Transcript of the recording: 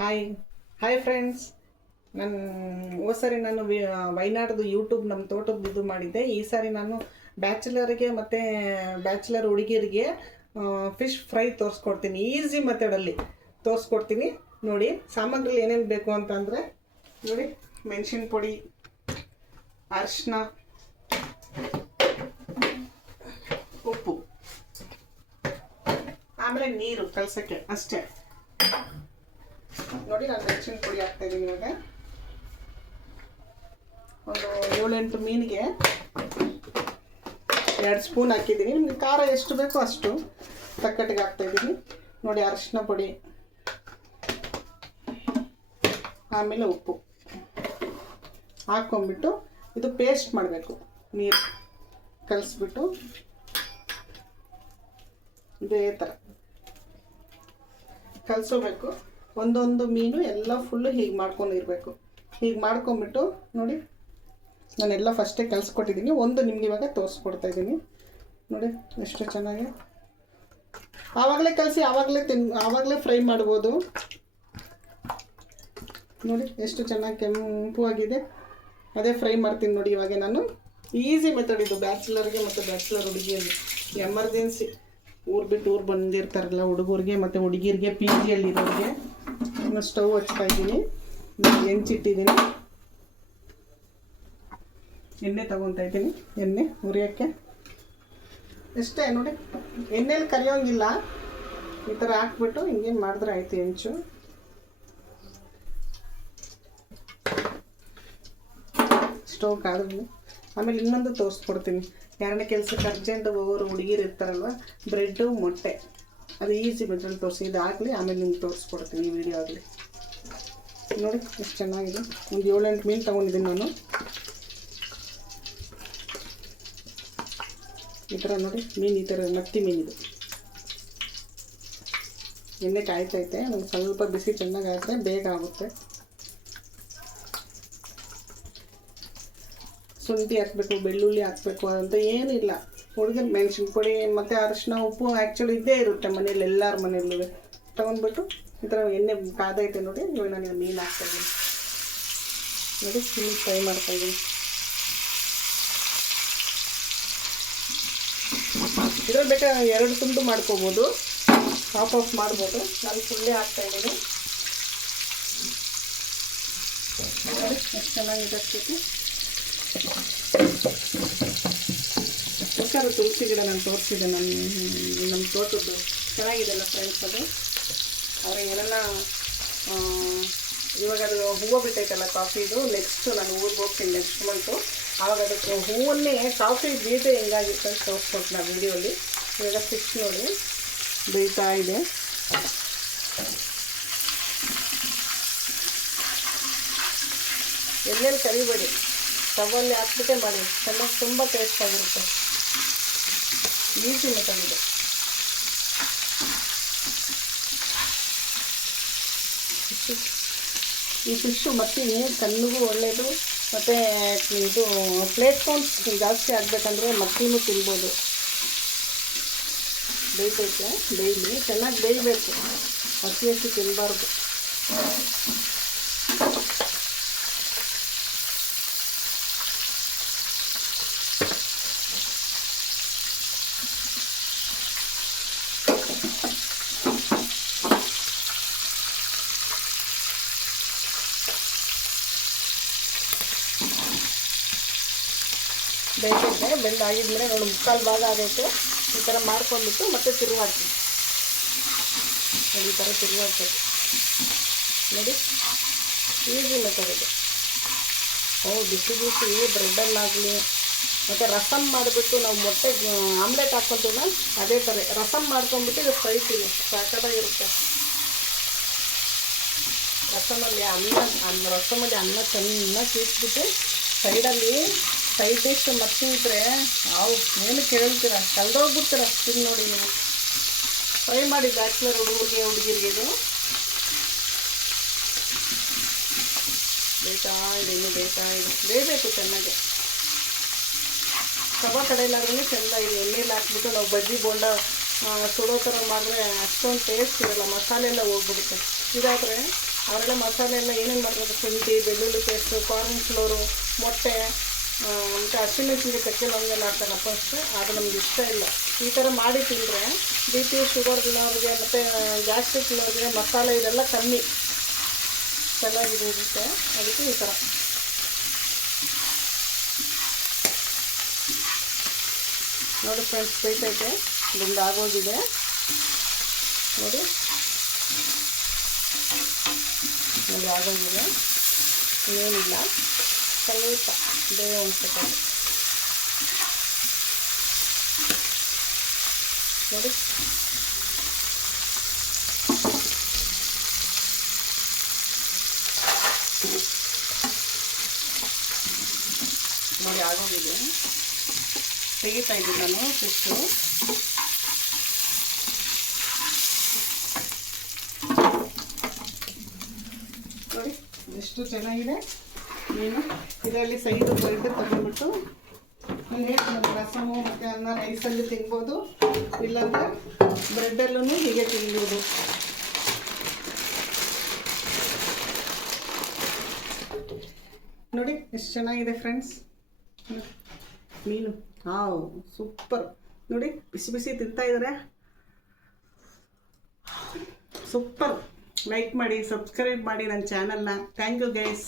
Hi hi friends. ನಾನು ಹೋದ ಸಾರಿ ನಾನು ವೈನಾಡ್ದು ಯೂಟ್ಯೂಬ್ ನಮ್ಮ ತೋಟದ್ದು ಇದು ಮಾಡಿದ್ದೆ. ಈ ಸಾರಿ ನಾನು ಬ್ಯಾಚುಲರ್ಗೆ ಮತ್ತು ಬ್ಯಾಚುಲರ್ ಹುಡುಗಿಯರಿಗೆ ಫಿಶ್ ಫ್ರೈ ತೋರಿಸ್ಕೊಡ್ತೀನಿ. ಈಸಿ ಮೆಥಡಲ್ಲಿ ತೋರಿಸ್ಕೊಡ್ತೀನಿ. ನೋಡಿ ಸಾಮಗ್ರಿ ಏನೇನು ಬೇಕು ಅಂತಂದರೆ ನೋಡಿ, ಮೆಣಸಿನ ಪುಡಿ, ಅರಿಶಿನ, ಉಪ್ಪು, ಆಮೇಲೆ ನೀರು ಕಲಸೋಕ್ಕೆ ಅಷ್ಟೇ. ನೋಡಿ ನಾನು ಮೆಣಸಿನ ಪುಡಿ ಹಾಕ್ತಾಯಿದ್ದೀನಿ. ಇವಾಗ ಒಂದು 7-8 ಮೀನಿಗೆ 2 ಸ್ಪೂನ್ ಹಾಕಿದ್ದೀನಿ. ನಿಮಗೆ ಖಾರ ಎಷ್ಟು ಬೇಕೋ ಅಷ್ಟು ತಕ್ಕಟ್ಟಿಗೆ ಹಾಕ್ತಾಯಿದ್ದೀನಿ. ನೋಡಿ ಅರಿಶಿನ ಪುಡಿ, ಆಮೇಲೆ ಉಪ್ಪು ಹಾಕ್ಕೊಂಬಿಟ್ಟು ಇದು ಪೇಸ್ಟ್ ಮಾಡಬೇಕು. ನೀರು ಕಲಿಸ್ಬಿಟ್ಟು ಇದೇ ಥರ ಕಲಿಸೋಬೇಕು. ಒಂದೊಂದು ಮೀನು ಎಲ್ಲ ಫುಲ್ಲು ಹೀಗೆ ಮಾಡ್ಕೊಂಡಿರ್ಬೇಕು. ಹೀಗೆ ಮಾಡ್ಕೊಂಬಿಟ್ಟು ನೋಡಿ, ನಾನೆಲ್ಲ ಫಸ್ಟೇ ಕಲಿಸ್ಕೊಟ್ಟಿದ್ದೀನಿ. ಒಂದು ನಿಮ್ಗೆ ಇವಾಗ ತೋರಿಸ್ಕೊಡ್ತಾಯಿದ್ದೀನಿ. ನೋಡಿ ಎಷ್ಟು ಚೆನ್ನಾಗಿ ಆವಾಗಲೇ ಕಲಿಸಿ ಆವಾಗಲೇ ಫ್ರೈ ಮಾಡ್ಬೋದು. ನೋಡಿ ಎಷ್ಟು ಚೆನ್ನಾಗಿ ಕೆಂಪು ಆಗಿದೆ. ಅದೇ ಫ್ರೈ ಮಾಡ್ತೀನಿ ನೋಡಿ ಇವಾಗ ನಾನು. ಈಸಿ ಮೆಥಡ್ ಇದು ಬ್ಯಾಚುಲರ್ಗೆ ಮತ್ತು ಬ್ಯಾಚುಲರ್ ಹುಡುಗಿಯರಿಗೆ. ಎಮರ್ಜೆನ್ಸಿ ಊರು ಬಿಟ್ಟು ಊರು ಬಂದಿರ್ತಾರಲ್ಲ ಹುಡುಗರಿಗೆ ಮತ್ತು ಹುಡುಗಿಯರಿಗೆ, ಪಿ ಜಿಯಲ್ಲಿರೋರಿಗೆ. ನಾನು ಸ್ಟವ್ ಹಚ್ತಾ ಇದ್ದೀನಿ, ಹೆಂಚಿಟ್ಟಿದ್ದೀನಿ, ಎಣ್ಣೆ ತೊಗೊತಾ ಇದ್ದೀನಿ. ಎಣ್ಣೆ ಹುರಿಯೋಕ್ಕೆ ಇಷ್ಟೇ ನೋಡಿ. ಎಣ್ಣೆಲಿ ಕರಿಯೋಂಗಿಲ್ಲ, ಈ ಥರ ಹಾಕ್ಬಿಟ್ಟು ಹಿಂಗೆ ಮಾಡಿದ್ರೆ ಆಯಿತು. ಹೆಂಚು ಸ್ಟವ್ ಕಾದ್ರೂ ಆಮೇಲೆ ಇನ್ನೊಂದು ತೋರಿಸ್ಕೊಡ್ತೀನಿ. ಯಾರನೇ ಕೆಲಸಕ್ಕೆ ಅರ್ಜೆಂಟ್ ಹೋಗೋರು ಹುಡುಗಿರು ಇರ್ತಾರಲ್ವ, ಬ್ರೆಡ್ಡು ಮೊಟ್ಟೆ ಅದು ಈಸಿ ಮೆಥಡ್ ತೋರಿಸಿ. ಇದಾಗಲಿ ಆಮೇಲೆ ನಿಮ್ಗೆ ತೋರಿಸ್ಕೊಡ್ತೀನಿ ಈ ವಿಡಿಯೋ ಆಗಲಿ. ನೋಡಿ ಎಷ್ಟು ಚೆನ್ನಾಗಿದೆ. ಒಂದು 7-8 ಮೀನು ತೊಗೊಂಡಿದ್ದೀನಿ ನಾನು. ಈ ಥರ ನೋಡಿ ಮೀನು, ಈ ಥರ ಮತ್ತಿ ಮೀನಿದು. ಎಣ್ಣೆ ಕಾಯ್ತೈತೆ, ಒಂದು ಸ್ವಲ್ಪ ಬಿಸಿ ಚೆನ್ನಾಗಿ ಆದರೆ ಬೇಗ ಆಗುತ್ತೆ. ಶುಂಠಿ ಹಾಕಬೇಕು, ಬೆಳ್ಳುಳ್ಳಿ ಹಾಕಬೇಕು ಅಂತ ಏನಿಲ್ಲ. ಹುಡುಗನ ಮೆಣಸಿನ ಪುಡಿ ಮತ್ತು ಅರಿಶಿನ, ಉಪ್ಪು ಆ್ಯಕ್ಚುಲಿ ಇದ್ದೇ ಇರುತ್ತೆ ಮನೇಲಿ, ಎಲ್ಲರ ಮನೆಯಲ್ಲೂ. ತೊಗೊಂಡ್ಬಿಟ್ಟು ಈ ಥರ ಎಣ್ಣೆ ಕಾದೈತೆ ನೋಡಿ. ಇವಾಗ ನಾನು ಮೀನು ಹಾಕ್ತಾಯಿದ್ದೀನಿ ನೋಡಿ. ಮೀನು ಫ್ರೈ ಮಾಡ್ತಾಯಿದ್ದೀನಿ. ಇದ್ರಲ್ಲಿ ಬೇಕಾದ್ರೆ 2 ತುಂಡು ಮಾಡ್ಕೋಬೋದು, ಆಫ್ ಮಾಡ್ಬೋದು. ನಾನು ಫುಲ್ಲೇ ಹಾಕ್ತಾಯಿದ್ದೀನಿ ನೋಡಿ. ಎಷ್ಟು ಚೆನ್ನಾಗಿದೆ ಅಷ್ಟಕ್ಕೆ. ಬೇಕಾದ್ರೂ ತುಳಸಿ ಗಿಡ ನಾನು ತೋರಿಸಿದೆ, ನಮ್ಮ ತೋಟದ್ದು ಚೆನ್ನಾಗಿದೆಲ್ಲ ಫ್ರೆಂಡ್ಸ್. ಅದು ಅವ್ರಿಗೆ ಏನೆಲ್ಲ ಇವಾಗ ಅದು ಹೂವು ಬಿಟ್ಟೈತಲ್ಲ ಕಾಫಿದು. ನೆಕ್ಸ್ಟ್ ನಾನು ಊರಿಗೆ ಹೋಗ್ತೀನಿ ನೆಕ್ಸ್ಟ್ ಮಂತು. ಆವಾಗ ಅದಕ್ಕೆ ಹೂವನ್ನೇ ಕಾಫಿ ಬೀಜ ಹೆಂಗಾಗಿತ್ತು ಅಂತ ತೋರಿಸ್ಕೊಟ್ಟು ನಾನು ವೀಡಿಯೋಲಿ. ಇವಾಗ ಫಿಶ್ ನೋಡಿ ಬೇಯ್ತಾ ಇದೆ. ಎಲ್ಲೆಲ್ಲಿ ಕರಿಬೇಡಿ, ಸ್ಟವಲ್ಲಿ ಹಾಕ್ಬಿಟ್ಟೆ ಮಾಡಿ. ಚೆನ್ನಾಗಿ ತುಂಬ ಟೇಸ್ಟ್ ಆಗಿರುತ್ತೆ. ಈಸಿ ಮೆಥಡ್ ಇದೆ. ಈ ಫಿಶ್ಶು ಮತ್ತಿ ಕಣ್ಣಿಗೂ ಒಳ್ಳೆಯದು. ಮತ್ತು ಇದು ಪ್ಲೇಟ್ ಕೌಂಟ್ ಜಾಸ್ತಿ ಆಗಬೇಕಂದ್ರೆ ಮತ್ತಿನೂ ತಿನ್ಬೋದು. ಬೇಯ್ತೈತೆ, ಬೇಯಲಿ, ಚೆನ್ನಾಗಿ ಬೇಯಬೇಕು, ಹಸಿ ತಿನ್ನಬಾರ್ದು. ಬೇಯ್ತೈತೆ, ಬೆಂದಾಗಿದ್ಮೇಲೆ ನೋಡಿ 3/4 ಭಾಗ ಆಗೈತೆ. ಈ ಥರ ಮಾಡ್ಕೊಂಡ್ಬಿಟ್ಟು ಮತ್ತೆ ತಿರುವಾಕಿ ನೋಡಿ. ಈ ಥರ ತಿರುವಾಕಬೇಕು ನೋಡಿ. ಈಸಿ ಮೆಥಡ್ ಇದೆ. ಬಿಸಿ ಬ್ರೆಡ್ಡಲ್ಲಾಗಲಿ. ಮತ್ತು ರಸಮ್ ಮಾಡಿಬಿಟ್ಟು ನಾವು ಮೊಟ್ಟೆ ಆಮ್ಲೆಟ್ ಹಾಕ್ಕೊತೀವಲ್ಲ, ಅದೇ ಥರ ರಸಮ್ ಮಾಡ್ಕೊಂಡ್ಬಿಟ್ಟು ಇದು ಫ್ರೈ ತಿನ್ನಿ, ಸಾಕಾಗಿರುತ್ತೆ. ರಸಮಲ್ಲಿ ಅನ್ನ ಚೆನ್ನಾಗಿ ಕೀಸ್ಬಿಟ್ಟು ಸೈಡಲ್ಲಿ ಸೈಡ್ ಡಿಶ್ ಮತ್ತಿದ್ರೆ ಅವು ಏನು ಕೇಳ್ತೀರ, ಕಲ್ದೋಗ್ಬಿಡ್ತೀರ. ತಿಂದು ನೋಡಿ ನೀವು, ಫ್ರೈ ಮಾಡಿ. ಬ್ಯಾಚುಲರ್ ಹುಡುಗಿರಿಗೆ ಇದು ಬೇಯ್ತಾ ಇದೆ, ಇನ್ನೂ ಬೇಯ್ತಾ ಇದೆ. ಬೇಯಬೇಕು ಚೆನ್ನಾಗಿ. ಕಬಾಬ್ ಕಡೆಯಲ್ಲಾದ್ರೂ ಚೆಂದ ಇದೆ. ಎಣ್ಣೆಲಿ ಹಾಕ್ಬಿಟ್ಟು ನಾವು ಬಜ್ಜಿ ಬೋಂಡ ಸುಡೋ ಥರ ಮಾಡಿದ್ರೆ ಅಷ್ಟೊಂದು ಟೇಸ್ಟ್ ಇರೋಲ್ಲ, ಮಸಾಲೆ ಎಲ್ಲ ಹೋಗ್ಬಿಡುತ್ತೆ. ಇದಾದರೆ ಅವರೆಲ್ಲ ಮಸಾಲೆ ಎಲ್ಲ ಏನೇನು ಮಾಡ್ಬೋದು, ಶುಂಠಿ, ಬೆಳ್ಳುಳ್ಳಿ ಪೇಸ್ಟು, ಕಾರ್ನ್ ಫ್ಲೋರು, ಮೊಟ್ಟೆ ಮತ್ತು ಹಸಿಮೆಣಸಿನ್ಕಾಯಿ ಕಚ್ಚೆ ಲವಂಗೆಲ್ಲ ಹಾಕ್ತಾರಪ್ಪ ಅಷ್ಟೇ. ಅದು ನಮ್ಗೆ ಇಷ್ಟ ಇಲ್ಲ. ಈ ಥರ ಮಾಡಿ ತಿಂದರೆ ಬಿ ಪಿ ಶುಗರ್ನವ್ರಿಗೆ ಮತ್ತು ಗ್ಯಾಸ್ಟ್ರಿಕ್ನವ್ರಿಗೆ ಮಸಾಲೆ ಇದೆಲ್ಲ ಕಮ್ಮಿ ಚೆನ್ನಾಗಿರುತ್ತೆ. ಅದಕ್ಕೆ ಈ ಥರ ನೋಡಿ ಫ್ರೆಂಡ್ಸ್, ಬೇಯ್ತೈತೆ, ಗುಂಡು ಆಗೋಗಿದೆ ನೋಡಿ ನೋಡಿ ಆಗೋಗಿದೆ. ಇನ್ನೇನಿಲ್ಲ, ಸ್ವಲ್ಪ ಬೇರೆ ಅನ್ಸುತ್ತೆ ನೋಡಿ. ನೋಡಿ ಆಗೋಗಿದೆ, ತೆಗಿತಾ ಇದ್ದೀನಿ ನಾನು ಫಿಶ್ಶು. ನೋಡಿ ಎಷ್ಟು ಚೆನ್ನಾಗಿದೆ ಮೀನು. ಇದರಲ್ಲಿ ಸೈಡು ಬ್ರೆಡ್ ತಗೊಂಡ್ಬಿಟ್ಟು ನಾನು ಹೇಳ್ತೀನಿ, ರಸಮು ಮತ್ತು ಅನ್ನ ರೈಸಲ್ಲಿ ತಿನ್ಬೋದು, ಇಲ್ಲಾಂದರೆ ಬ್ರೆಡ್ಡಲ್ಲೂ ಹೀಗೆ ತಿನ್ಬೋದು. ನೋಡಿ ಎಷ್ಟು ಚೆನ್ನಾಗಿದೆ ಫ್ರೆಂಡ್ಸ್ ಮೀನು. ಹಾಂ, ಸೂಪರ್ ನೋಡಿ, ಬಿಸಿ ಬಿಸಿ ತಿಂತಾ ಇದ್ದಾರೆ. ಸೂಪರ್. ಲೈಕ್ ಮಾಡಿ, ಸಬ್ಸ್ಕ್ರೈಬ್ ಮಾಡಿ ನನ್ನ ಚಾನಲ್ನ. Thank you guys.